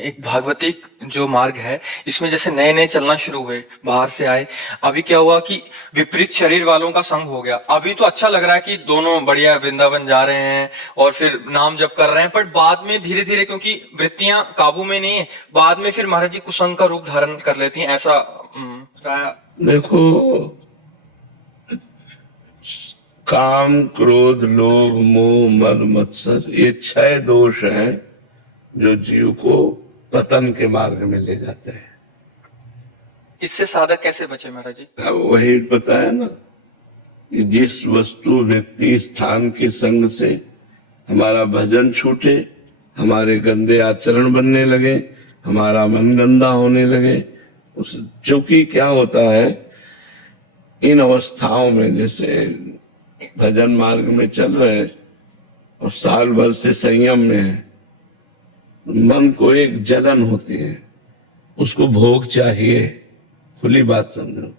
एक भागवतिक जो मार्ग है, इसमें जैसे नए नए चलना शुरू हुए, बाहर से आए, अभी क्या हुआ कि विपरीत शरीर वालों का संग हो गया। अभी तो अच्छा लग रहा है कि दोनों बढ़िया वृंदावन जा रहे हैं और फिर नाम जप कर रहे हैं, पर बाद में धीरे धीरे क्योंकि वृत्तियां काबू में नहीं है, बाद में फिर महाराज जी कुसंग का रूप धारण कर लेती हैं, ऐसा राय। देखो, काम, क्रोध, लोभ, मोह, मद, मत्सर, ये 6 दोष हैं जो जीव को पतन के मार्ग में ले जाते हैं। इससे साधक कैसे बचे महाराज जी? अब वही बताया ना कि जिस वस्तु, व्यक्ति, स्थान के संग से हमारा भजन छूटे, हमारे गंदे आचरण बनने लगे, हमारा मन गंदा होने लगे, उस चूंकि क्या होता है इन अवस्थाओं में, जैसे भजन मार्ग में चल रहे और साल भर से संयम में है, मन को एक जलन होती है, उसको भोग चाहिए। खुली बात समझो,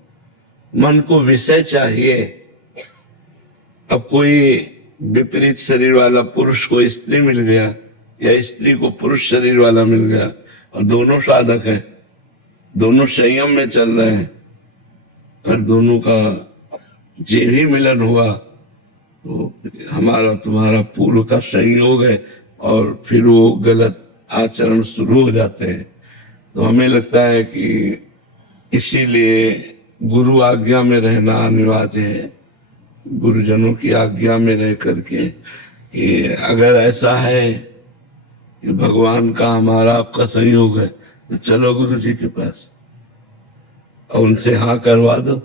मन को विषय चाहिए। अब कोई विपरीत शरीर वाला पुरुष को स्त्री मिल गया या स्त्री को पुरुष शरीर वाला मिल गया और दोनों साधक हैं, दोनों संयम में चल रहे हैं, पर दोनों का जे ही मिलन हुआ तो हमारा तुम्हारा पूर्व का संयोग है और फिर वो गलत आचरण शुरू हो जाते हैं। तो हमें लगता है कि इसीलिए गुरु आज्ञा में रहना अनिवार्य है, गुरुजनों की आज्ञा में रह करके कि अगर ऐसा है कि भगवान का हमारा आपका संयोग है तो चलो गुरु जी के पास और उनसे हाँ करवा दो।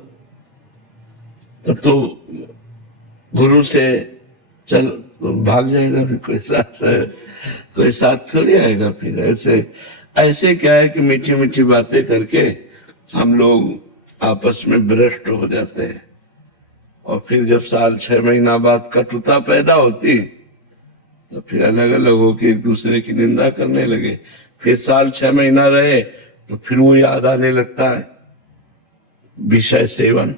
तब तो गुरु से चल तो भाग जाएगा, भी कोई साथ थोड़ी आएगा। फिर ऐसे क्या है कि मीठी मीठी बातें करके हम लोग आपस में भ्रष्ट हो जाते हैं और फिर जब साल 6 महीना बाद कटुता पैदा होती तो फिर अलग अलग होकर एक दूसरे की निंदा करने लगे। फिर साल 6 महीना रहे तो फिर वो याद आने लगता है विषय सेवन,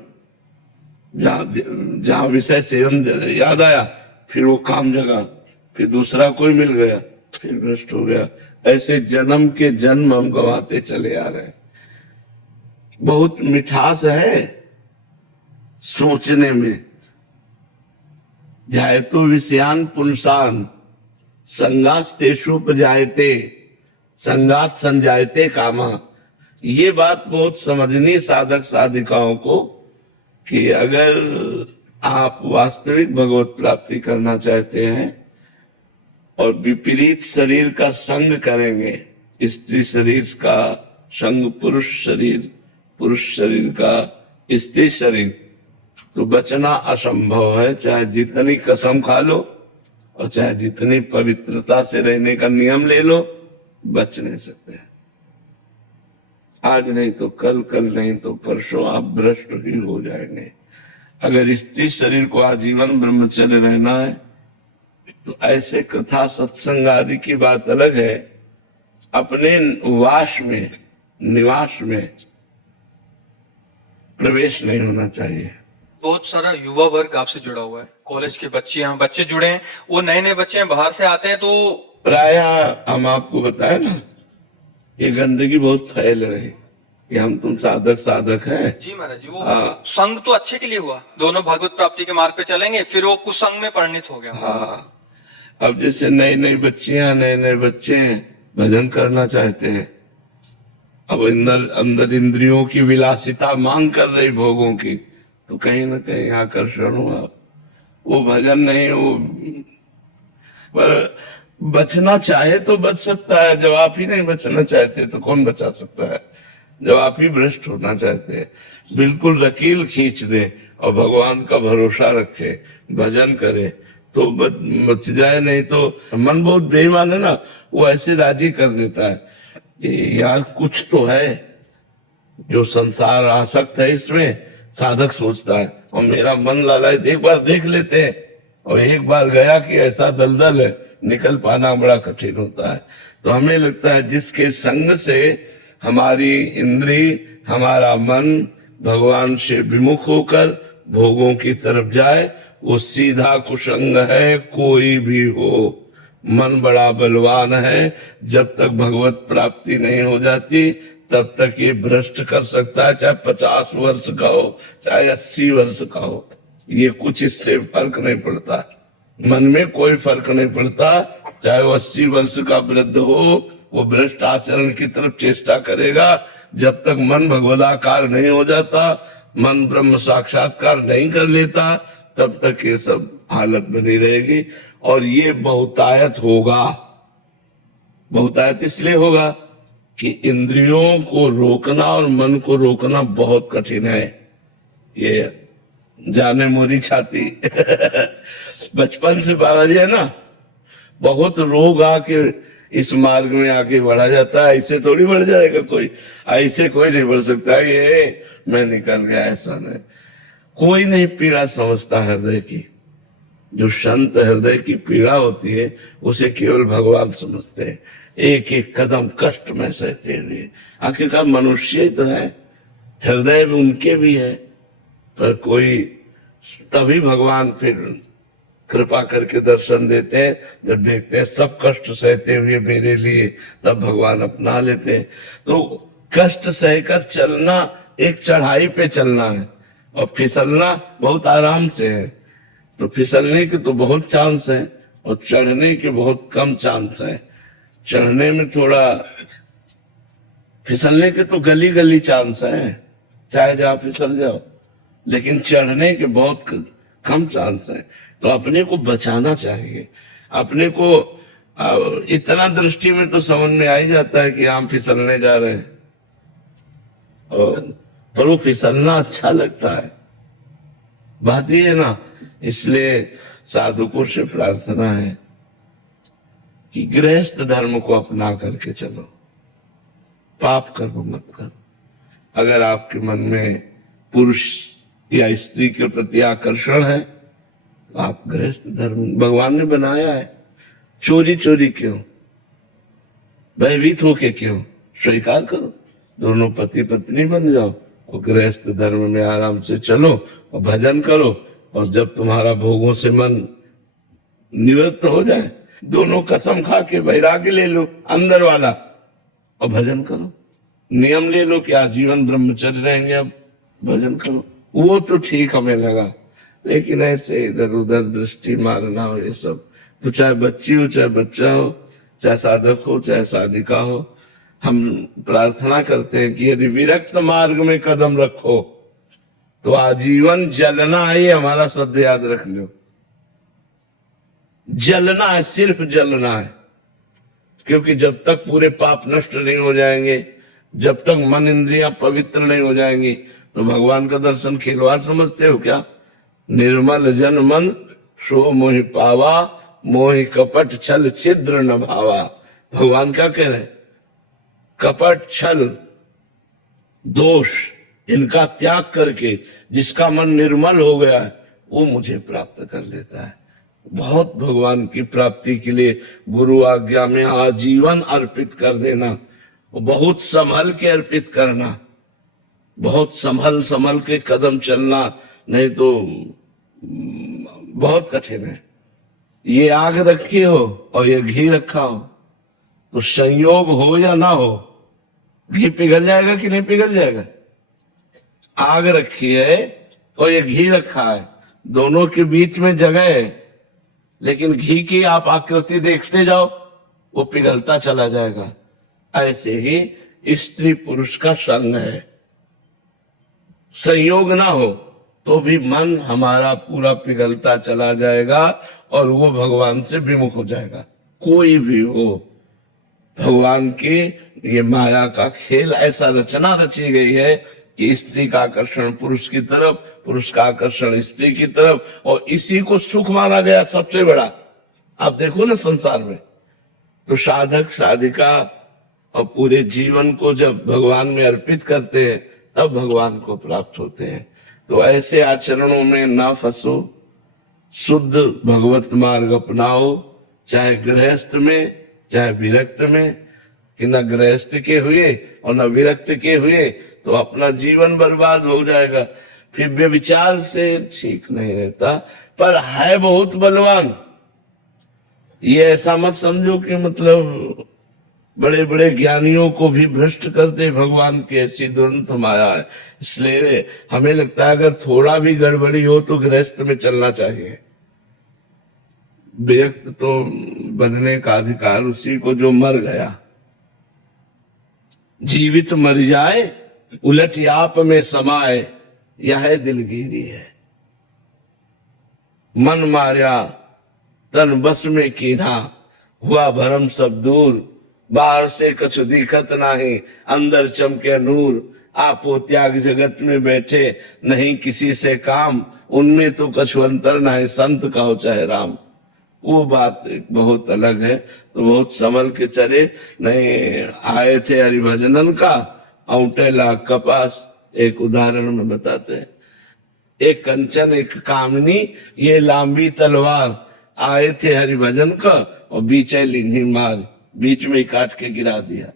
जहां विषय सेवन याद आया फिर वो काम जगा, फिर दूसरा कोई मिल गया, फिर भ्रष्ट हो गया। ऐसे जन्म के जन्म हम गंवाते चले आ रहे हैं। बहुत मिठास है सोचने में, ध्यायतो विषयान पुंसान संगास्तेषुपजायते संगात संजायते कामा। ये बात बहुत समझनी साधक साधिकाओं को कि अगर आप वास्तविक भगवत प्राप्ति करना चाहते हैं और विपरीत शरीर का संग करेंगे, स्त्री शरीर का संग पुरुष शरीर, पुरुष शरीर का स्त्री शरीर, तो बचना असंभव है। चाहे जितनी कसम खा लो और चाहे जितनी पवित्रता से रहने का नियम ले लो, बच नहीं सकते। आज नहीं तो कल, कल नहीं तो परसों आप भ्रष्ट ही हो जाएंगे। अगर स्त्री शरीर को आजीवन ब्रह्मचर्य रहना है तो ऐसे कथा सत्संग आदि की बात अलग है, अपने वास में, निवास में प्रवेश नहीं होना चाहिए। बहुत सारा युवा वर्ग आपसे जुड़ा हुआ है, कॉलेज के बच्चे हैं, बच्चे जुड़े हैं, वो नए नए बच्चे हैं, बाहर से आते हैं, तो प्राय हम आपको बताए ना, ये गंदगी बहुत फैल रही कि हम तुम साधक हैं। जी महाराज जी, वो संग तो अच्छे के लिए हुआ, दोनों भागवत प्राप्ति के मार्ग पे चलेंगे, फिर वो कुसंग में परिणित हो गया। हाँ, अब जैसे नई नई बच्चियां, नए नए बच्चे भजन करना चाहते हैं, अब अंदर इंद्रियों की विलासिता मांग कर रही भोगों की, तो कहीं ना कहीं आकर्षण हुआ, वो भजन नहीं। वो पर बचना चाहे तो बच सकता है, जब आप ही नहीं बचना चाहते तो कौन बचा सकता है? जब आप ही भ्रष्ट होना चाहते हैं, बिल्कुल लकीर खींच दे और भगवान का भरोसा रखे, भजन करे तो बच जाए। नहीं तो मन बहुत बेईमान है ना, वो ऐसे राजी कर देता है कि यार कुछ तो है जो संसार आसक्त है, इसमें साधक सोचता है और मेरा मन लालायत, एक बार देख लेते हैं, और एक बार गया कि ऐसा दलदल है, निकल पाना बड़ा कठिन होता है। तो हमें लगता है जिसके संग से हमारी इंद्री, हमारा मन भगवान से विमुख होकर भोगों की तरफ जाए, वो सीधा कुसंग है, कोई भी हो। मन बड़ा बलवान है, जब तक भगवत प्राप्ति नहीं हो जाती तब तक ये भ्रष्ट कर सकता है, चाहे 50 वर्ष का हो चाहे 80 वर्ष का हो, ये कुछ इससे फर्क नहीं पड़ता। मन में कोई फर्क नहीं पड़ता, चाहे वो 80 वर्ष का वृद्ध हो, वो भ्रष्ट आचरण की तरफ चेष्टा करेगा। जब तक मन भगवदाकार नहीं हो जाता, मन ब्रह्म साक्षात्कार नहीं कर लेता, तब तक ये सब हालत बनी रहेगी। और ये बहुतायत होगा। बहुतायत इसलिए होगा कि इंद्रियों को रोकना और मन को रोकना बहुत कठिन है। ये जाने मोरी छाती बचपन से बाबा जी है ना, बहुत रोग आके इस मार्ग में आके बढ़ा जाता है। ऐसे थोड़ी बढ़ जाएगा कोई, ऐसे कोई नहीं बढ़ सकता ये मैं निकल गया, ऐसा नहीं। कोई नहीं पीड़ा समझता हृदय की। जो संत हृदय की पीड़ा होती है उसे केवल भगवान समझते हैं। एक एक कदम कष्ट में सहते हुए, आखिरकार मनुष्य ही तो है, हृदय में उनके भी है, पर कोई तभी भगवान फिर कृपा करके दर्शन देते हैं जब देखते हैं सब कष्ट सहते हुए मेरे लिए, तब भगवान अपना लेते हैं। तो कष्ट सहकर चलना एक चढ़ाई पे चलना है, और फिसलना बहुत आराम से है। तो फिसलने के तो बहुत चांस है और चढ़ने के बहुत कम चांस है। चढ़ने में थोड़ा, फिसलने के तो गली गली चांस है, चाहे जहां फिसल जाओ, लेकिन चढ़ने के बहुत कम चांस है। तो अपने को बचाना चाहिए। अपने को इतना दृष्टि में तो समझ में आ ही जाता है कि हम फिसलने जा रहे हैं, पर वो फिसलना अच्छा लगता है, बात ये है ना। इसलिए साधुकों से प्रार्थना है कि गृहस्थ धर्म को अपना करके चलो, पाप कर्म मत करो। अगर आपके मन में पुरुष या स्त्री के प्रति आकर्षण है, तो आप गृहस्थ धर्म भगवान ने बनाया है। चोरी चोरी क्यों, भयभीत होके क्यों, स्वीकार करो, दोनों पति पत्नी बन जाओ और गृहस्थ धर्म में आराम से चलो और भजन करो। और जब तुम्हारा भोगों से मन निवृत्त हो जाए, दोनों कसम खा के वैराग्य ले लो अंदर वाला और भजन करो। नियम ले लो कि आजीवन ब्रह्मचर्य रहेंगे, अब भजन करो। वो तो ठीक हमें लगा, लेकिन ऐसे इधर उधर दृष्टि मारना हो, ये सब तो चाहे बच्ची हो चाहे बच्चा हो, चाहे साधक हो चाहे साधिका हो, हम प्रार्थना करते हैं कि यदि विरक्त मार्ग में कदम रखो तो आजीवन जलना है। ये हमारा शब्द याद रख लो, जलना है, सिर्फ जलना है। क्योंकि जब तक पूरे पाप नष्ट नहीं हो जाएंगे, जब तक मन इंद्रियां पवित्र नहीं हो जाएंगी, तो भगवान का दर्शन खिलवाड़ समझते हो क्या? निर्मल जन मन सो मोहि पावा, मोहि कपट छल छिद्र न भावा। भगवान क्या कह रहे हैं? कपट छल दोष इनका त्याग करके जिसका मन निर्मल हो गया है, वो मुझे प्राप्त कर लेता है। बहुत भगवान की प्राप्ति के लिए गुरु आज्ञा में आजीवन अर्पित कर देना, बहुत संभल के अर्पित करना, बहुत संभल संभल के कदम चलना, नहीं तो बहुत कठिन है। ये आग रखी हो और ये घी रखा हो, तो संयोग हो या ना हो, घी पिघल जाएगा कि नहीं पिघल जाएगा? आग रखी है और ये घी रखा है, दोनों के बीच में जगह है, लेकिन घी की आप आकृति देखते जाओ, वो पिघलता चला जाएगा। ऐसे ही स्त्री पुरुष का संग है। संयोग ना हो तो भी मन हमारा पूरा पिघलता चला जाएगा और वो भगवान से विमुख हो जाएगा। कोई भी हो, भगवान की ये माया का खेल, ऐसा रचना रची गई है कि स्त्री का आकर्षण पुरुष की तरफ, पुरुष का आकर्षण स्त्री की तरफ, और इसी को सुख माना गया सबसे बड़ा। आप देखो ना संसार में, तो साधक साधिका और पूरे जीवन को जब भगवान में अर्पित करते हैं, तब भगवान को प्राप्त होते हैं। तो ऐसे आचरणों में ना फंसो, शुद्ध भगवत मार्ग अपनाओ, चाहे गृहस्थ में चाहे विरक्त में। कि न गृहस्थ के हुए और न विरक्त के हुए तो अपना जीवन बर्बाद हो जाएगा। फिर व्यभिचार से ठीक नहीं रहता, पर है बहुत बलवान, ये ऐसा मत समझो कि मतलब बड़े बड़े ज्ञानियों को भी भ्रष्ट कर दे भगवान की ऐसी दुरंत माया है। इसलिए हमें लगता है अगर थोड़ा भी गड़बड़ी हो तो गृहस्थ में चलना चाहिए। व्यक्त तो बनने का अधिकार उसी को जो मर गया। जीवित मर जाए उलट आप में समाए, यह दिलगिरी है। मन मार्या तन बस में कीन्हा, हुआ भरम सब दूर। बाहर से कछु दिखत नाही, अंदर चमके नूर। आपो त्याग जगत में बैठे, नहीं किसी से काम। उनमें तो कछु अंतर ना है, संत कहो चाहे राम। वो बात एक बहुत अलग है। तो बहुत संभल के चले। नहीं आए थे हरिभजनन का, औंटे लाख कपास। एक उदाहरण में बताते हैं। एक कंचन एक कामनी, ये लांबी तलवार। आए थे हरिभजन का और बीचे लिंगी मार, बीच में ही काट के गिरा दिया।